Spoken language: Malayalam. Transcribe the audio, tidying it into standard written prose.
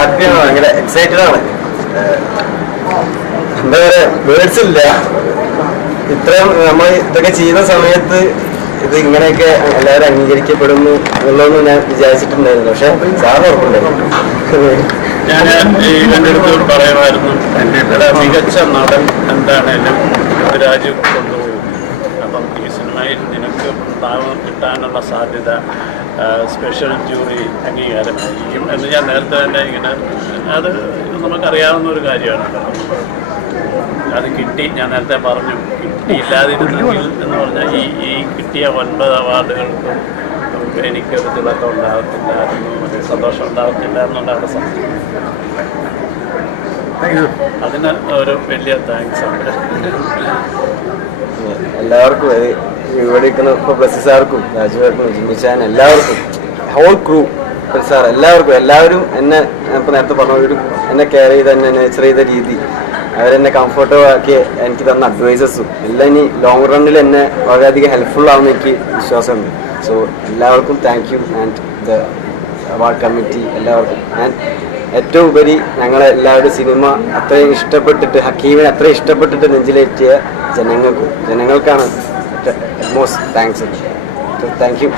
ഹാപ്പിയാണ്, ഭയങ്കര എക്സൈറ്റഡ് ആണ്. എന്താ പറയാ, വേർഡ്സ് ഇല്ല. ഇത്രയും നമ്മൾ ഇതൊക്കെ ചെയ്യുന്ന സമയത്ത് ഇത് ഇങ്ങനെയൊക്കെ എല്ലാവരും അംഗീകരിക്കപ്പെടുന്നു എന്നുള്ളതൊന്നും ഞാൻ വിചാരിച്ചിട്ടുണ്ടായിരുന്നു. പക്ഷെ സാറ് ഉറപ്പുണ്ടായിരുന്നു. ഞാൻ ഇവൻ്റെ അടുത്ത് പറയുമായിരുന്നു, മികച്ച നടൻ എന്താണേലും രാജു കൊണ്ടുപോകും. അപ്പം ഈ സിനിമയിൽ നിനക്ക് കിട്ടാനുള്ള സാധ്യത സ്പെഷ്യൽ ജൂറി അംഗീകാരമായിരിക്കും എന്ന് ഞാൻ നേരത്തെ തന്നെ ഇങ്ങനെ, അത് നമുക്കറിയാവുന്ന ഒരു കാര്യമാണ്. അത് കിട്ടി, ഞാൻ നേരത്തെ പറഞ്ഞു, കിട്ടിയില്ലാതിരുന്നെങ്കിൽ എന്ന് പറഞ്ഞാൽ ഈ കിട്ടിയ 9 അവാർഡുകൾക്കും എനിക്കൊരു തിളക്കം ഉണ്ടാകത്തില്ലായിരുന്നു, ഒരു സന്തോഷം ഉണ്ടാകത്തില്ല എന്നുള്ളതാണ് സത്യം. അതിന് ഒരു വലിയ താങ്ക്സ് ഉണ്ട് എല്ലാവർക്കും. ഇവിടെ ഇരിക്കുന്ന ഇപ്പോൾ പ്രസി സാർക്കും രാജുവേർക്കും ജിമ്മിച്ചാൻ എല്ലാവർക്കും, ഹോൾ ക്രൂ, സാർ എല്ലാവരും എന്നെ ഇപ്പോൾ നേരത്തെ പറഞ്ഞ എന്നെ കെയർ ചെയ്ത് എന്നെ നേച്ചർ ചെയ്ത രീതി, അവരെന്നെ കംഫർട്ടബിൾ ആക്കി എനിക്ക് തന്ന അഡ്വൈസസും എല്ലാം ഇനി ലോങ് റണ്ണിൽ എന്നെ വളരെയധികം ഹെൽപ്ഫുൾ ആവുമെന്ന് എനിക്ക് വിശ്വാസമുണ്ട്. സോ എല്ലാവർക്കും thank you and the award committee എല്ലാവർക്കും. ആൻഡ് ഏറ്റവും ഉപരി ഞങ്ങളെല്ലാവരും സിനിമ അത്രയും ഇഷ്ടപ്പെട്ടിട്ട്, ഹക്കീമിനെ അത്രയും ഇഷ്ടപ്പെട്ടിട്ട് നെഞ്ചിലേറ്റിയ ജനങ്ങൾക്കാണ് most thanks. So thank U.